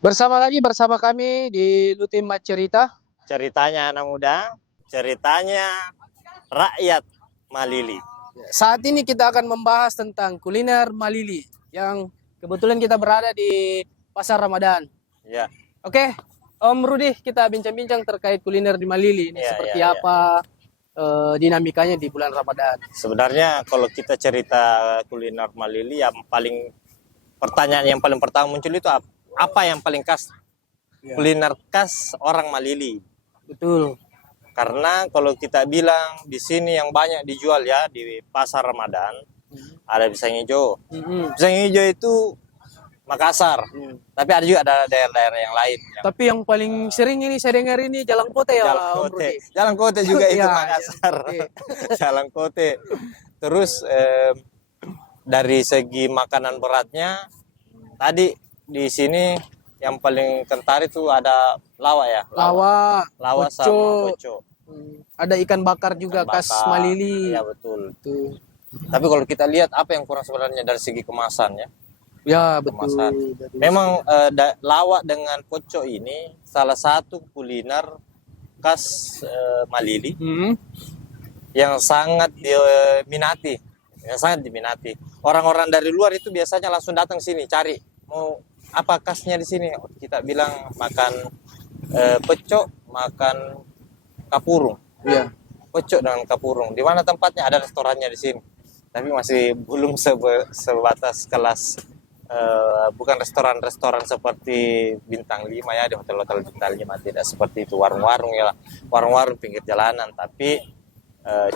Bersama kami di Lutimmat Cerita. Ceritanya anak muda, ceritanya rakyat Malili. Saat ini kita akan membahas tentang kuliner Malili yang kebetulan kita berada di Pasar Ramadan. Ya, Oke, Om Rudi, kita bincang-bincang terkait kuliner di Malili ini ya, ya, seperti ya. apa dinamikanya di bulan Ramadan. Sebenarnya kalau kita cerita kuliner Malili, pertanyaan yang paling pertama muncul itu apa yang paling khas Ya. kuliner khas orang Malili? Betul. Karena kalau kita bilang di sini yang banyak dijual ya di Pasar Ramadan, ada pisang hijau. Mm-mm. Pisang hijau itu Makassar, tapi ada juga ada daerah-daerah yang lain. Tapi yang paling sering ini saya dengar ini Jalan Kote ya, Jalan Om Kote, Rudi. Jalan Kote juga itu Ya, Makassar. Jalan Kote. Jalan Kote. Terus dari segi makanan beratnya, tadi di sini yang paling kentar itu ada lawa ya. Lawa, Lawa poco. sama poco. Ada ikan bakar juga Ikan khas bakar. Malili. Ya betul. Tuh. Tapi kalau kita lihat apa yang kurang sebenarnya dari segi kemasan ya. Ya, Kemasan. betul. Memang lawa dengan poco ini salah satu kuliner khas Malili yang sangat diminati, Orang-orang dari luar itu biasanya langsung datang sini cari mau apa khasnya di sini. Kita bilang makan pecok, makan kapurung. Iya. Pecok dengan kapurung. Di mana tempatnya? Ada restorannya di sini. Tapi masih belum sebatas kelas bukan restoran-restoran seperti bintang 5 ya, di hotel-hotel bintang 5 tidak seperti itu, warung-warung ya, warung-warung pinggir jalanan, tapi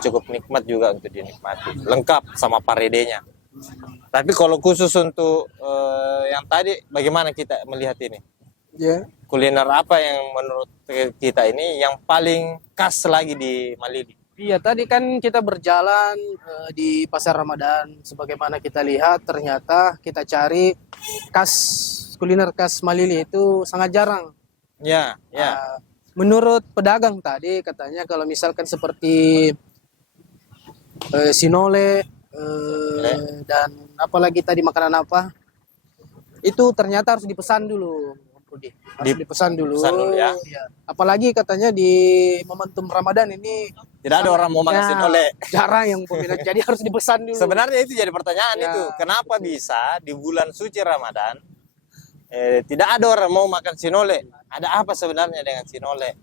cukup nikmat juga untuk dinikmati, lengkap sama paredenya. Tapi kalau khusus untuk yang tadi, bagaimana kita melihat ini? Ya. Kuliner apa yang menurut kita ini yang paling khas lagi di Malili? Iya, tadi kan kita berjalan di Pasar Ramadan. Sebagaimana kita lihat, ternyata kita cari kuliner khas Malili itu sangat jarang. Ya, ya. Menurut pedagang tadi, katanya kalau misalkan seperti sinole dan apalagi tadi makanan apa, itu ternyata harus dipesan dulu. Harus dipesan dulu. Pesan dulu ya. Ya. Apalagi katanya di momentum Ramadan ini Tidak ada orang mau makan sinole. Jarang yang peminat, jadi harus dipesan dulu. Sebenarnya itu jadi pertanyaan Ya. itu. Kenapa bisa di bulan suci Ramadan tidak ada orang mau makan sinole? Ada apa sebenarnya dengan sinole?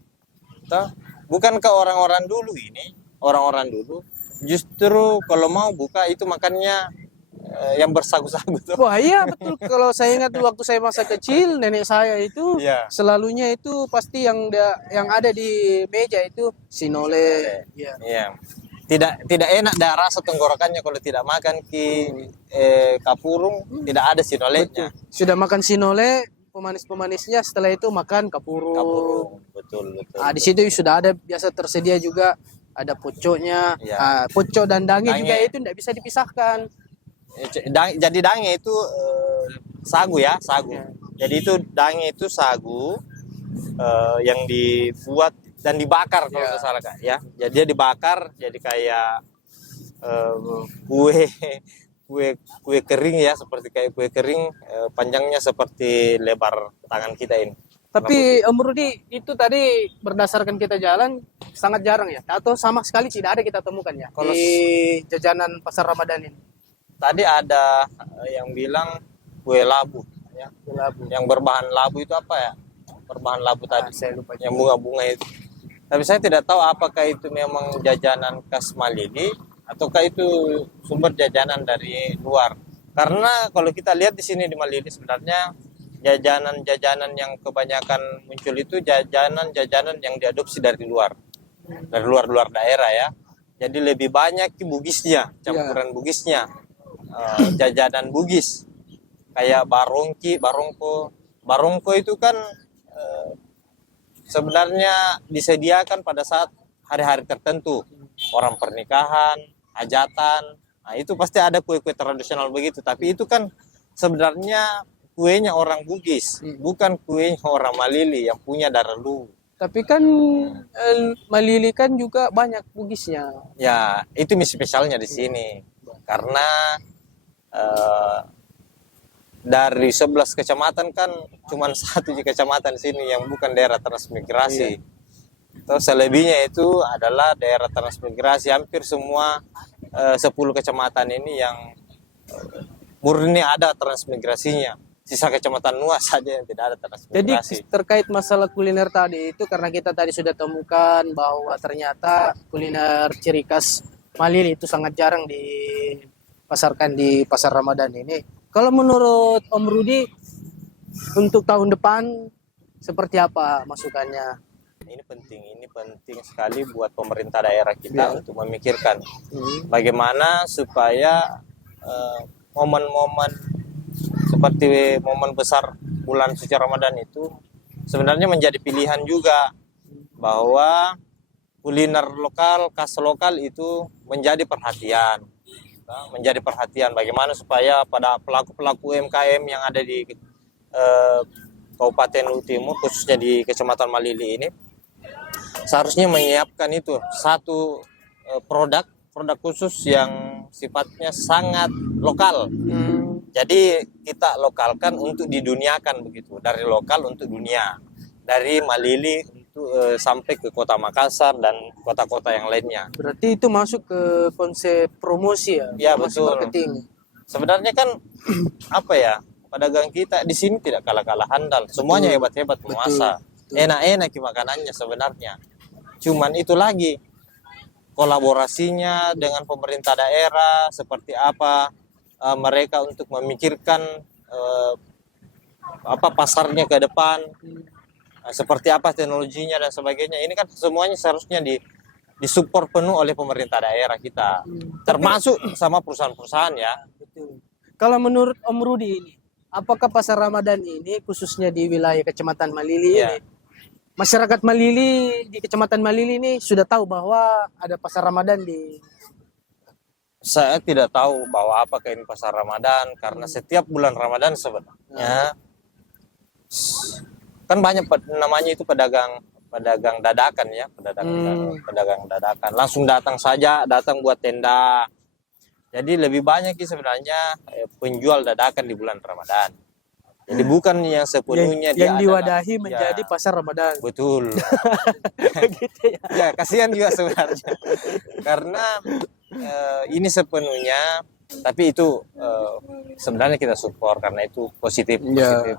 Toh, bukankah orang-orang dulu justru kalau mau buka itu makannya yang bersagu-sagu tuh. Wah iya betul, kalau saya ingat waktu saya masa kecil, nenek saya itu Iya. selalunya itu pasti yang ada di meja itu sinole. Iya. Iya. Tidak enak dah rasa tenggorokannya kalau tidak makan kapurung, tidak ada sinolenya. Sudah makan sinole, pemanis-pemanisnya, setelah itu makan kapurung. Kapurung, betul. Di situ sudah ada biasa tersedia juga ada pocoknya. Iya. Pocok dan dange Dange. juga itu tidak bisa dipisahkan. Jadi dange itu sagu ya, sagu. Ya. Jadi itu dange itu sagu yang dibuat dan dibakar kalau Ya. nggak salah Kak, ya. Jadi dia dibakar jadi kayak kue kue kering ya, seperti kayak kue kering, panjangnya seperti lebar tangan kita ini. Tapi Om Rudi, itu tadi berdasarkan kita jalan sangat jarang ya, atau sama sekali tidak ada kita temukan ya Kalau di jajanan Pasar Ramadan ini. tadi ada yang bilang kue labu ya. Yang berbahan labu itu apa ya? Berbahan labu tadi. Saya lupa. Yang bunga-bunga itu. Tapi saya tidak tahu apakah itu memang jajanan khas Malili ataukah itu sumber jajanan dari luar. Karena kalau kita lihat di sini di Malili sebenarnya jajanan-jajanan yang kebanyakan muncul itu jajanan-jajanan yang diadopsi dari luar daerah ya. Jadi lebih banyak bugisnya, campuran bugisnya, jajanan Bugis kayak barongko itu kan sebenarnya disediakan pada saat hari-hari tertentu, orang pernikahan, hajatan. Nah, itu pasti ada kue-kue tradisional begitu, tapi itu kan sebenarnya kuenya orang Bugis, bukan kuenya orang Malili yang punya darah luwu. Tapi kan Malili kan juga banyak bugisnya. Ya, itu mie spesialnya di sini. Karena dari 11 kecamatan kan cuman satu di kecamatan sini yang bukan daerah transmigrasi. Terus selebihnya itu adalah daerah transmigrasi. Hampir semua 10 kecamatan ini yang murni ada transmigrasinya. Sisa kecamatan Nuas saja yang tidak ada Jadi transmigrasi. terkait masalah kuliner tadi itu karena kita tadi sudah temukan bahwa ternyata kuliner ciri khas Malili itu sangat jarang dipasarkan di pasar Ramadan ini. Kalau menurut Om Rudi untuk tahun depan seperti apa masukannya? Ini penting sekali buat pemerintah daerah kita Ya. untuk memikirkan bagaimana supaya momen-momen seperti momen besar bulan suci Ramadan itu sebenarnya menjadi pilihan juga, bahwa kuliner lokal, khas lokal itu menjadi perhatian. Bagaimana supaya pada pelaku-pelaku UMKM yang ada di Kabupaten Luwu Timur, khususnya di Kecamatan Malili ini, seharusnya menyiapkan itu satu produk khusus yang sifatnya sangat lokal. Jadi kita lokalkan untuk diduniakan begitu, dari lokal untuk dunia, dari Malili untuk sampai ke Kota Makassar dan kota-kota yang lainnya. Berarti itu masuk ke konsep promosi ya? Ya, Promosi betul. marketing. Sebenarnya kan apa ya, pedagang kita di sini tidak kalah-kalah handal, semuanya hebat-hebat memasak, enak-enak makanannya sebenarnya. Cuman itu lagi kolaborasinya dengan pemerintah daerah seperti apa, mereka untuk memikirkan apa pasarnya ke depan, seperti apa teknologinya dan sebagainya. Ini kan semuanya seharusnya disupport penuh oleh pemerintah daerah kita, termasuk sama perusahaan-perusahaan ya. Betul. Kalau menurut Om Rudi ini, apakah pasar Ramadan ini khususnya di wilayah Kecamatan Malili ini, masyarakat Malili di Kecamatan Malili ini sudah tahu bahwa ada pasar Ramadan di... Saya tidak tahu bahwa apakah ini pasar Ramadan, karena setiap bulan Ramadan sebenarnya kan banyak namanya itu pedagang dadakan ya, pedagang dadakan, langsung datang buat tenda. Jadi lebih banyak sih sebenarnya penjual dadakan di bulan Ramadan. Jadi bukan yang sepenuhnya yang dia diwadahi adalah, menjadi pasar Ramadan. betul. Gitu ya. Ya, kasihan juga sebenarnya. Karena ini sepenuhnya, tapi itu sebenarnya kita support karena itu positif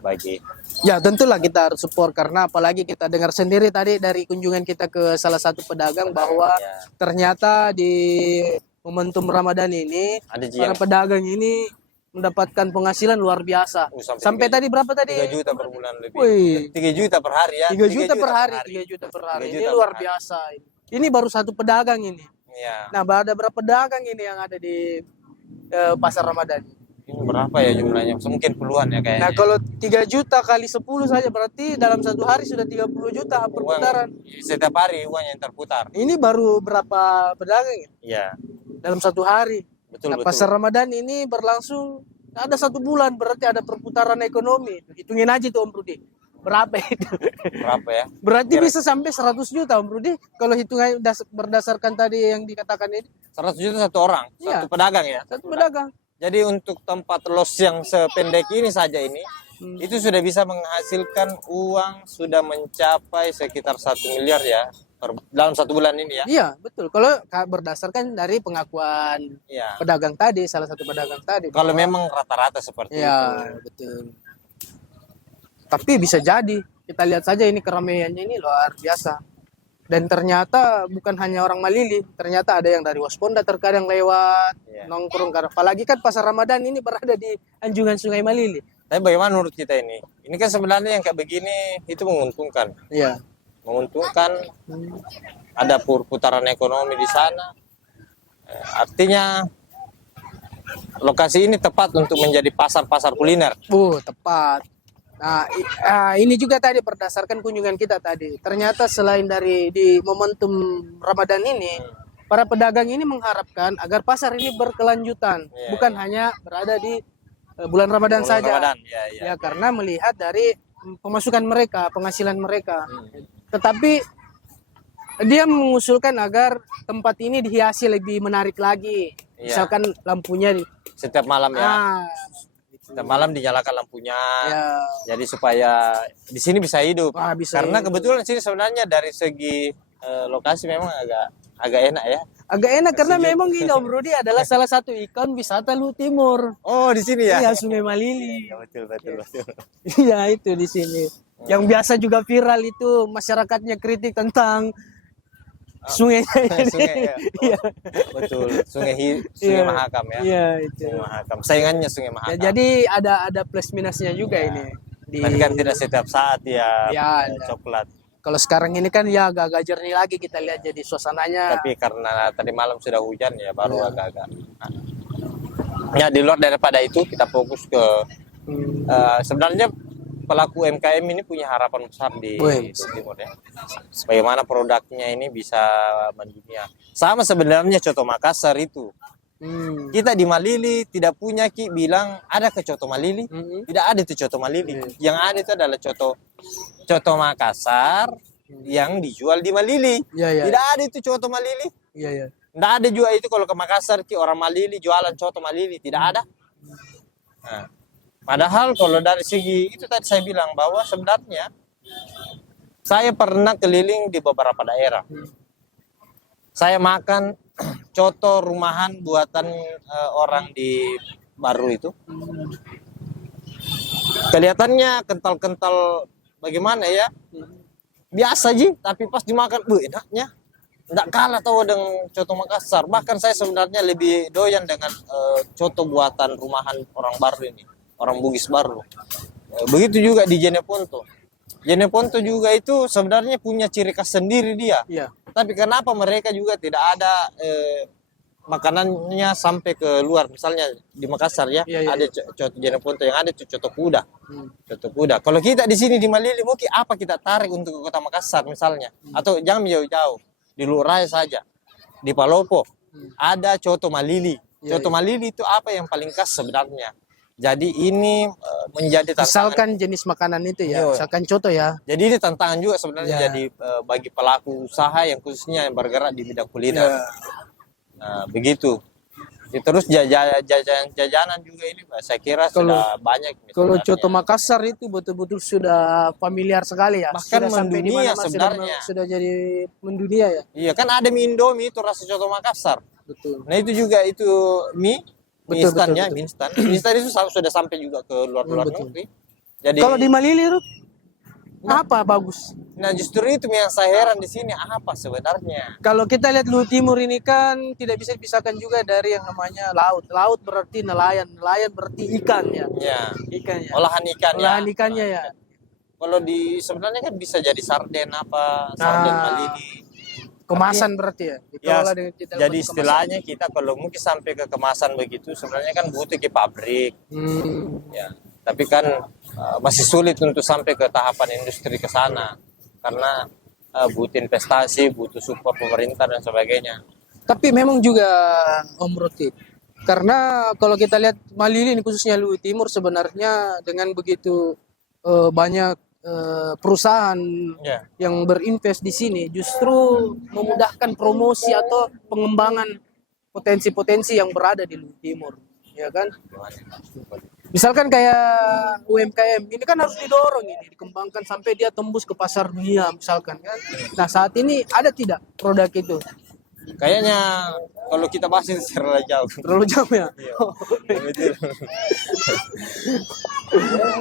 bagi. Ya, tentulah kita harus support karena apalagi kita dengar sendiri tadi dari kunjungan kita ke salah satu pedagang bahwa ternyata di momentum Ramadan ini para pedagang ini mendapatkan penghasilan luar biasa. Sampai tadi berapa tadi? 3 juta per bulan lebih. Wih. 3 juta per hari ya. 3 juta per hari. 3 juta per hari. Ini luar biasa. Ini baru satu pedagang ini. Ya. Nah, ada berapa pedagang ini yang ada di pasar Ramadan? Ini berapa ya jumlahnya? Mungkin puluhan ya kayaknya. Nah, kalau 3 juta kali 10 saja berarti dalam satu hari sudah 30 juta perputaran. Setiap hari uang yang terputar. Ini baru berapa pedagang ya? Iya. Dalam satu hari. Betul, betul. Pasar Ramadan ini berlangsung ada 1 bulan, berarti ada perputaran ekonomi. Hitungin aja tuh Om Rudi. Berapa itu? Berapa ya? Berarti bisa sampai 100 juta Om Rudi. Kalau hitungan berdasarkan tadi yang dikatakan ini. 100 juta satu orang, satu pedagang ya? Satu pedagang. Jadi untuk tempat los yang sependek ini saja ini, itu sudah bisa menghasilkan uang sudah mencapai sekitar 1 miliar ya. Dalam 1 bulan ini ya? Iya, betul. Kalau berdasarkan dari pengakuan pedagang tadi, salah satu pedagang tadi. Kalau memang rata-rata seperti itu. Betul. Tapi bisa jadi. Kita lihat saja ini keramaiannya ini luar biasa. Dan ternyata bukan hanya orang Malili, ternyata ada yang dari Wasponda terkadang lewat, nongkrong. Apalagi kan pasar Ramadan ini berada di anjungan Sungai Malili. Tapi bagaimana menurut kita ini? Ini kan sebenarnya yang kayak begini itu menguntungkan. Iya. Menguntungkan, ada putaran ekonomi di sana. Artinya lokasi ini tepat untuk menjadi pasar-pasar kuliner. Tepat. Nah, ini juga tadi berdasarkan kunjungan kita tadi. Ternyata selain dari di momentum Ramadan ini, para pedagang ini mengharapkan agar pasar ini berkelanjutan, bukan hanya berada di bulan Ramadan saja. Ramadan. Ya, karena melihat dari pemasukan mereka, penghasilan mereka. Tetapi dia mengusulkan agar tempat ini dihiasi lebih menarik lagi. Misalkan lampunya setiap malam ya. Dan malam dinyalakan lampunya. Ya, Jadi supaya di sini bisa hidup. bisa Karena hidup. kebetulan sini sebenarnya dari segi lokasi memang agak enak ya. Agak enak karena Sejuk. memang ini Om Rudi adalah salah satu ikon wisata Luhut Timur. Oh, di sini ya. Iya, Sungai Malili. Ya, betul. Iya, itu di sini. Yang biasa juga viral itu masyarakatnya kritik tentang sungainya ini. Sungai ya. Iya. Betul. Sungai Iya. Mahakam ya. Iya, itu. Sungai Mahakam. Saingannya Sungai Ya, Mahakam. jadi ada plus minusnya juga ini. Tapi kan tidak setiap saat ya, Ya, coklat. kalau sekarang ini kan ya agak-agak jernih lagi kita lihat jadi suasananya. Tapi karena tadi malam sudah hujan ya baru Iya. agak-agak. Ya di luar daripada itu kita fokus ke Hmm. sebenarnya pelaku UMKM ini punya harapan besar di Wih. Luhut Timur ya. Bagaimana produknya ini bisa mendunia. Sama sebenarnya Coto Makassar itu. Hmm. Kita di Malili tidak punya bilang ada ke Coto Malili. Hmm. Tidak ada itu Coto Malili. Yang ada itu adalah Coto Makassar yang dijual di Malili. Iya, iya. Tidak ada itu Coto Malili. Iya, iya. Tidak ada juga itu kalau ke Makassar orang Malili jualan Coto Malili. Tidak ada. Nah, padahal kalau dari segi itu tadi saya bilang bahwa sebenarnya saya pernah keliling di beberapa daerah. Saya makan coto rumahan buatan orang di Baru itu. Kelihatannya kental-kental bagaimana ya? Biasa aja, tapi pas dimakan, enaknya. Tidak kalah tahu dengan coto Makassar. Bahkan saya sebenarnya lebih doyan dengan coto buatan rumahan orang Baru ini. Orang Bugis Baru. Begitu juga di Jeneponto. Jeneponto juga itu sebenarnya punya ciri khas sendiri dia. Iya. Tapi kenapa mereka juga tidak ada makanannya sampai ke luar? Misalnya di Makassar ya, Iya, iya, ada coto Jeneponto yang ada itu coto kuda. Hmm. Coto kuda. Kalau kita di sini di Malili mungkin apa kita tarik untuk ke kota Makassar misalnya? Atau jangan jauh-jauh. Di Lurai saja. Di Palopo ada coto Malili. Iya, Coto Malili itu apa yang paling khas sebenarnya? Jadi ini menjadi tantangan. Misalkan jenis makanan itu ya, Iya. misalkan coto ya. Jadi ini tantangan juga sebenarnya Ya. jadi bagi pelaku usaha yang khususnya yang bergerak di bidang kuliner. Ya. Nah, begitu. Ya, terus jajanan juga ini saya kira sudah banyak. Kalau sebenarnya. coto Makassar itu betul-betul sudah familiar sekali ya. Bahkan Sudah sampai di mendunia mana-mana sebenarnya. sudah jadi mendunia ya. Iya kan ada mie Indomie itu rasa coto Makassar. Betul. Nah itu juga itu mie Betul, instan betul, ya, betul. mie instan. Mie instan itu sudah sampai juga ke luar Betul. negeri. Jadi Kalau di Malili Ruth, apa bagus? nah justru itu yang saya heran di sini apa sebenarnya. Kalau kita lihat Luhut Timur ini kan tidak bisa dipisahkan juga dari yang namanya laut. Laut berarti nelayan, nelayan berarti ikan ya. Ya, Ikan ya. olahan ikan Olahan ya. ikannya ya. Kalau di sebenarnya kan bisa jadi sarden apa, sarden Nah, Malili. Kemasan berarti ya. Ya, Dikelola dengan kita jadi kemasan. istilahnya kita kalau mungkin sampai ke kemasan begitu sebenarnya kan butuh ke pabrik Hmm. ya. Tapi kan masih sulit untuk sampai ke tahapan industri ke sana karena butuh investasi, butuh support pemerintah dan sebagainya. Tapi memang juga Om Roti. Karena kalau kita lihat Malili ini khususnya Luhut Timur sebenarnya dengan begitu banyak perusahaan Ya. yang berinvest di sini justru memudahkan promosi atau pengembangan potensi-potensi yang berada di Luhut Timur, ya kan? Misalkan kayak UMKM ini kan harus didorong ini, dikembangkan sampai dia tembus ke pasar dunia misalkan kan. Nah, saat ini ada tidak produk itu? Kayaknya kalau kita bahas itu terlalu jauh. Terlalu jauh ya. Iya. Betul.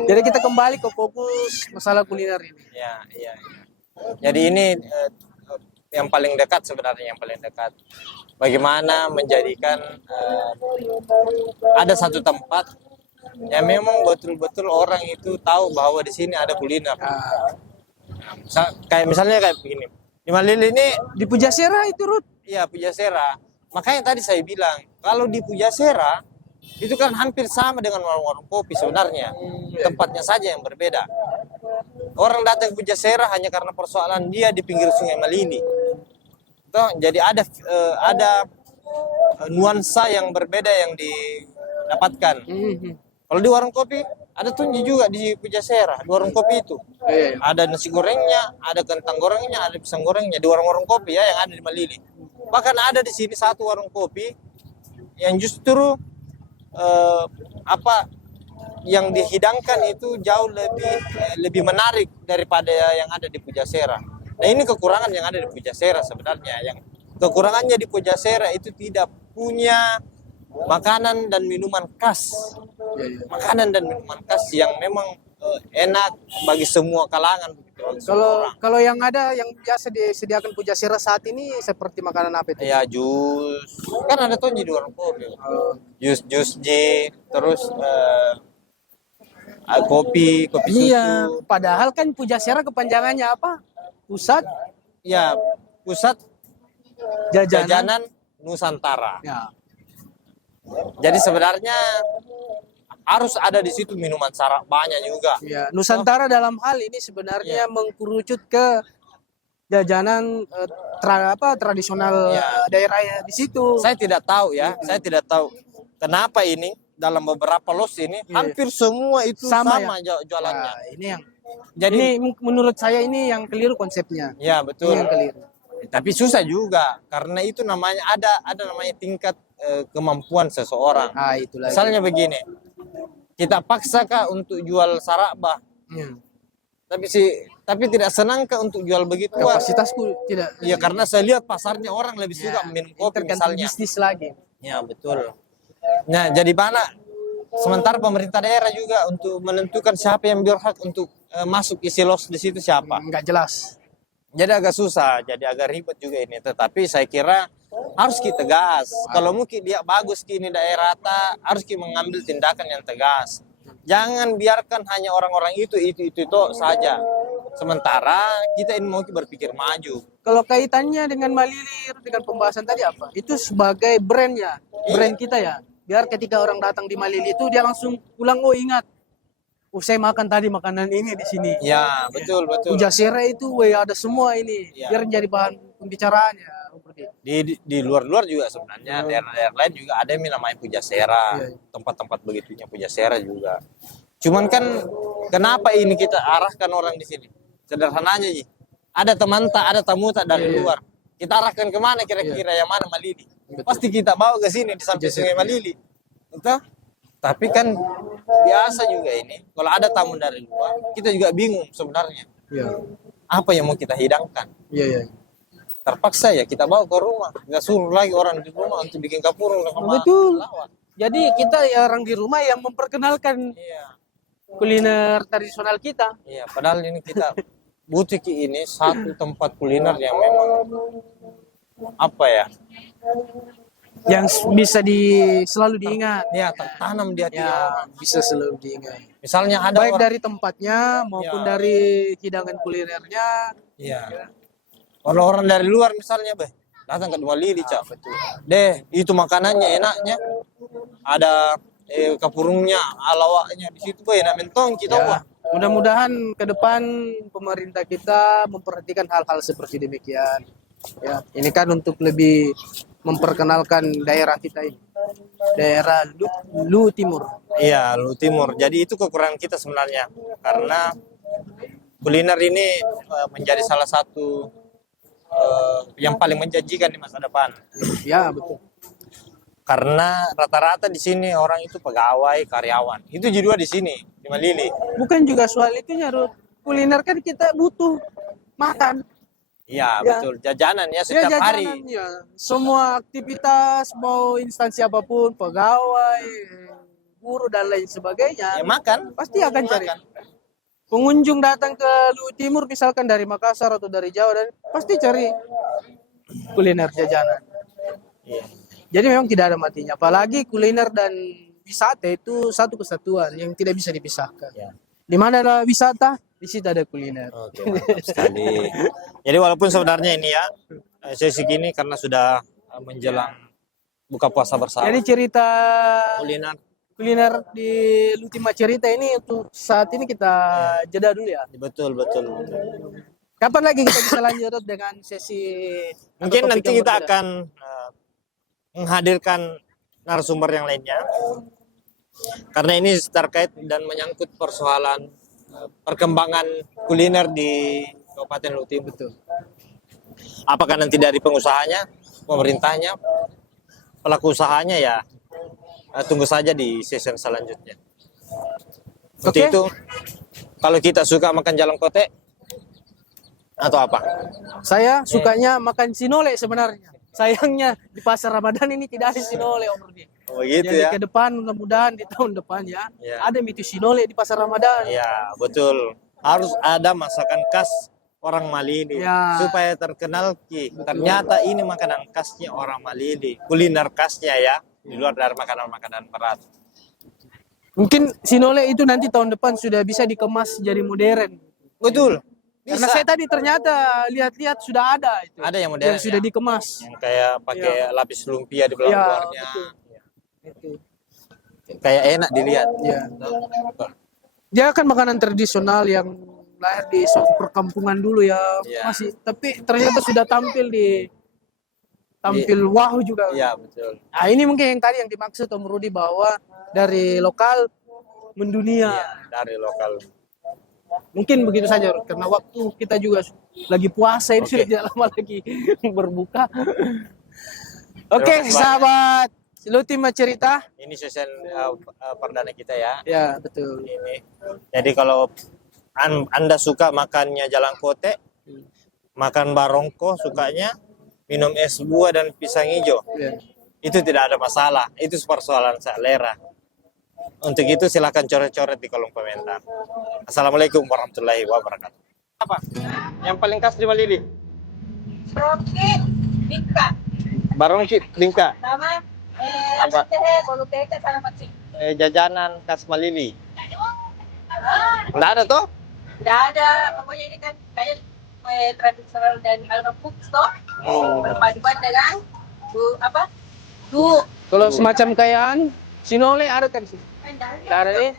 Jadi kita kembali ke fokus masalah kuliner ini. Ya, iya. Jadi ini yang paling dekat sebenarnya yang paling dekat. Bagaimana menjadikan ada satu tempat yang memang betul-betul orang itu tahu bahwa di sini ada kuliner. Kayak misalnya kayak begini. Di Malili ini Di Pujasera itu Ruth. iya Pujasera. Makanya tadi saya bilang kalau di Pujasera itu kan hampir sama dengan warung-warung kopi sebenarnya. Tempatnya saja yang berbeda. Orang datang ke Pujasera hanya karena persoalan dia di pinggir Sungai Malili. Toh, jadi ada nuansa yang berbeda yang didapatkan. Kalau di warung kopi ada tunji juga di Pujasera, di warung kopi itu. Iya. Ada nasi gorengnya, ada kentang gorengnya, ada pisang gorengnya di warung-warung kopi ya yang ada di Malili. Bahkan ada di sini satu warung kopi yang justru yang dihidangkan itu jauh lebih menarik daripada yang ada di Pujasera. Nah ini kekurangan yang ada di Pujasera sebenarnya. Yang kekurangannya di Pujasera itu tidak punya makanan dan minuman khas. Makanan dan minuman khas yang memang enak bagi semua kalangan. Bagi semua orang. Kalau yang ada yang biasa disediakan Pujasera saat ini seperti makanan apa itu? Ya jus, kan ada tuh di luar kopi. Jus J, terus kopi Iya, susu. padahal kan Pujasera kepanjangannya apa? Pusat Ya, pusat jajanan. jajanan Nusantara. Ya, Jadi sebenarnya harus ada di situ minuman syarat banyak juga. ya. Nusantara dalam hal ini sebenarnya mengkerucut ke jajanan tradisional Ya. daerah di situ. Saya tidak tahu ya, saya tidak tahu kenapa ini dalam beberapa los ini hampir semua itu sama, jualannya. Nah, ini yang Jadi ini menurut saya ini yang keliru konsepnya. ya betul. Ini yang keliru. Tapi susah juga karena itu namanya ada namanya tingkat kemampuan seseorang. Ah, itulah. Misalnya begini, kita paksakah untuk jual sarabah, tapi tidak senangkah untuk jual begitu? Kapasitasku tidak. Ya karena saya lihat pasarnya orang lebih suka minum kopi Tergantung misalnya. bisnis lagi. Ya betul. Nah jadi mana? Sementara pemerintah daerah juga untuk menentukan siapa yang berhak untuk masuk isi los di situ siapa. Enggak jelas. Jadi agak susah, jadi agak ribet juga ini. Tetapi saya kira harus kita tegas. Kalau mungkin dia bagus kini daerah harus kita mengambil tindakan yang tegas. Jangan biarkan hanya orang-orang itu saja. Sementara kita ini mau berpikir maju. Kalau kaitannya dengan Malilir, dengan pembahasan tadi apa? Itu sebagai brandnya, brand kita ya. Biar ketika orang datang di Malili itu dia langsung pulang, oh ingat, saya makan tadi makanan ini di sini. Ya, betul. Pujasera itu, ada semua ini. Ya. Biar jadi bahan pembicaraan ya. Di luar-luar juga sebenarnya daerah-daerah lain juga ada yang namanya Pujasera, tempat-tempat begitunya Pujasera juga. Cuman kan kenapa ini kita arahkan orang di sini? Sederhananya Ji, ada tamu dari luar. Kita arahkan kemana kira-kira yang mana Malili? Pasti kita bawa ke sini di samping Sungai Malili. Betul? Tapi kan biasa juga ini, kalau ada tamu dari luar, kita juga bingung sebenarnya. Iya. Apa yang mau kita hidangkan? Iya. Terpaksa ya kita bawa ke rumah, nggak suruh lagi orang di rumah untuk bikin kapurung. Betul. Jadi kita ya orang di rumah yang memperkenalkan kuliner tradisional kita. Iya, padahal ini kita butuh ini satu tempat kuliner yang memang apa ya? Yang bisa selalu diingat. Ya, tertanam di hati orang. Bisa selalu diingat. Misalnya ada baik dari tempatnya maupun dari hidangan kulinernya. Iya. Kalau orang dari luar misalnya, datang ke Malili, Cak. Betul. Deh, itu makanannya enaknya. Ada kapurungnya, alawaknya di situ, enak mentong kita. Mudah-mudahan ke depan pemerintah kita memperhatikan hal-hal seperti demikian. Ya, ini kan untuk lebih memperkenalkan daerah kita ini. Daerah Lu Timur. Iya, Lu Timur. Jadi itu kekurangan kita sebenarnya. Karena kuliner ini menjadi salah satu yang paling menjanjikan di masa depan. Ya, betul. Karena rata-rata di sini orang itu pegawai, karyawan. Itu juga di sini, di Malili. Bukan juga soal itunya, Ruth. Kuliner kan kita butuh makan. Iya, betul. Jajanan ya setiap hari. Ya. Semua aktivitas, mau instansi apapun, pegawai, guru dan lain sebagainya. Ya makan. Pasti akan cari. Pengunjung datang ke Lu Timur misalkan dari Makassar atau dari Jawa, dan pasti cari kuliner jajanan. Iya. Jadi memang tidak ada matinya. Apalagi kuliner dan wisata itu satu kesatuan yang tidak bisa dipisahkan. Ya. Di mana ada wisata, di situ ada kuliner. Oke, mantap sekali. Jadi walaupun sebenarnya ini ya sesi gini karena sudah menjelang buka puasa bersama. Jadi cerita kuliner di Lutima Cerita ini untuk saat ini kita jeda dulu ya. Betul. Kapan lagi kita bisa lanjut dengan sesi? Mungkin nanti kita akan menghadirkan narasumber yang lainnya. Karena ini terkait dan menyangkut persoalan perkembangan kuliner di Kabupaten Lu Timur. Betul. Apakah nanti dari pengusahanya, pemerintahnya, pelaku usahanya ya tunggu saja di season selanjutnya. Untuk Oke. itu, kalau kita suka makan jalan kote atau apa? Saya sukanya makan sinole sebenarnya. Sayangnya di pasar Ramadan ini tidak ada sinole Om Rudi. Oh, begitu Jadi ya? ke depan mudah-mudahan di tahun depan ya, Ya. ada mie sinole di pasar Ramadan. Ya, betul. Harus ada masakan khas orang Malili Ya. supaya terkenal ternyata ini makanan khasnya orang Malili, kuliner khasnya ya, di luar dari makanan-makanan berat. Mungkin sinole itu nanti tahun depan sudah bisa dikemas jadi modern. Betul. Karena Bisa. saya tadi ternyata lihat-lihat sudah ada itu. Ada yang modern Yang sudah ya? dikemas. Yang kayak pakai lapis lumpia di belakang Ya, luarnya. betul. Itu. Kayak enak dilihat. Ya. Dia kan makanan tradisional yang lahir di suatu perkampungan dulu ya, Iya. masih. Tapi ternyata sudah tampil wow juga. Iya, betul. Nah, ini mungkin yang tadi yang dimaksud Om Rudi bahwa dari lokal mendunia. Iya, dari lokal. Mungkin begitu saja karena waktu kita juga lagi puasa ini Oke. sudah tidak lama lagi berbuka. Oke, kasih banyak. sahabat Ultima Cerita. Ini sesi perdana kita ya. Ya, betul. Ini. Jadi kalau Anda suka makannya jalan kote, makan barongko sukanya, minum es buah dan pisang hijau, Ya. itu tidak ada masalah. Itu persoalan selera. Untuk itu silakan coret-coret di kolom komentar. Assalamualaikum warahmatullahi wabarakatuh. Apa? Yang paling khas di Malili? Roti, bika, Barongki, lingka. sama Apa? bolu teke sama pati. Jajanan khas Malili. Nggak ada toh? Tidak ada, pokoknya ini kan kayak tradisional dan Almapuk toh. Berpaduan dengan Kalau semacam kayaan sinole ada kan sih? Tidak ada nih.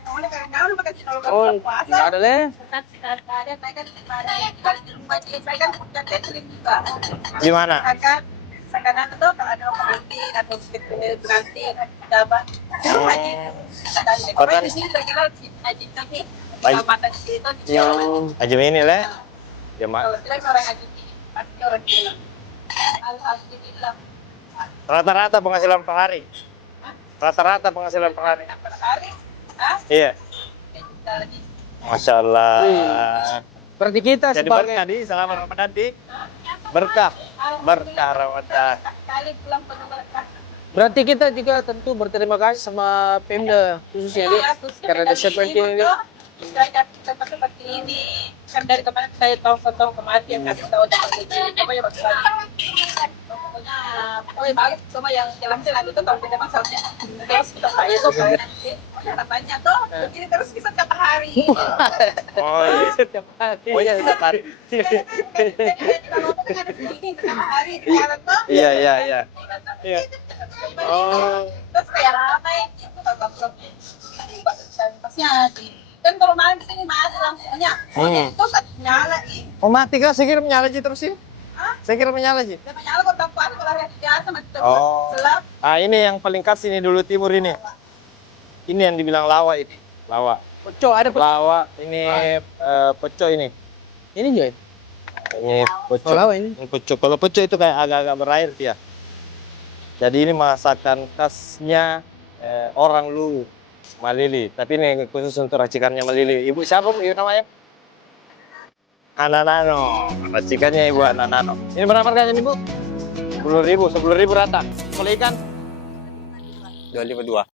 Oh, tidak ada nih. Gimana? Sekarang itu kalau ada pengantin atau pengantin ada apa? Dan di sini terkenal Haji Tapi Kecamatan itu Aja ini lah. Ya, kalau bilang orang Haji pasti orang bilang alhamdulillah Rata-rata penghasilan per hari. Rata-rata penghasilan per hari. per hari, Iya. kita lagi Masya Allah. Berarti kita Jadi sebagai berkah di selama Ramadan di berkah Ramadan. kali pulang penuh berkah. berarti kita juga tentu berterima kasih sama Pemda khususnya nih karena ada seperti ini. Saya dapat seperti ini kan dari kemarin saya tahun kemarin yang kasih tahu seperti ini pokoknya bagus pokoknya bagus sama yang jalan-jalan itu tahun pertama saatnya terus kita saya tuh kayak harapannya tuh ini terus bisa tiap hari Oh iya. Setiap hari. Oh iya, setiap hari. kalau tuh kan ada ini tiap hari sekarang tuh Iya. Iya. Oh. terus kayak ramai itu kalau pasnya kan kalau malam di sini mati langsungnya itu kan nyala nih Oh mati kah? Saya kira menyala sih terusin. Hah? Saya kira menyala sih. udah menyala kok tampan kalau hari biasa masih Oh. gelap Ah ini yang paling khas ini dulu timur ini. Ini yang dibilang lawa ini. Lawa. Poco ada poco. Lawa ini pecel ini. Ini juga. Ini Oh, pecel. lawa ini. Ini pecel. Kalau pecel itu kayak agak-agak berair dia. Jadi ini masakan khasnya orang Lu Malili. Tapi ini khusus untuk racikannya Malili. Ibu siapa Bu? Ibu namanya? Ananano. Racikannya Ibu Ananano. Ini berapa harganya nih Bu? 10.000 rata. Kalau ikan? 252.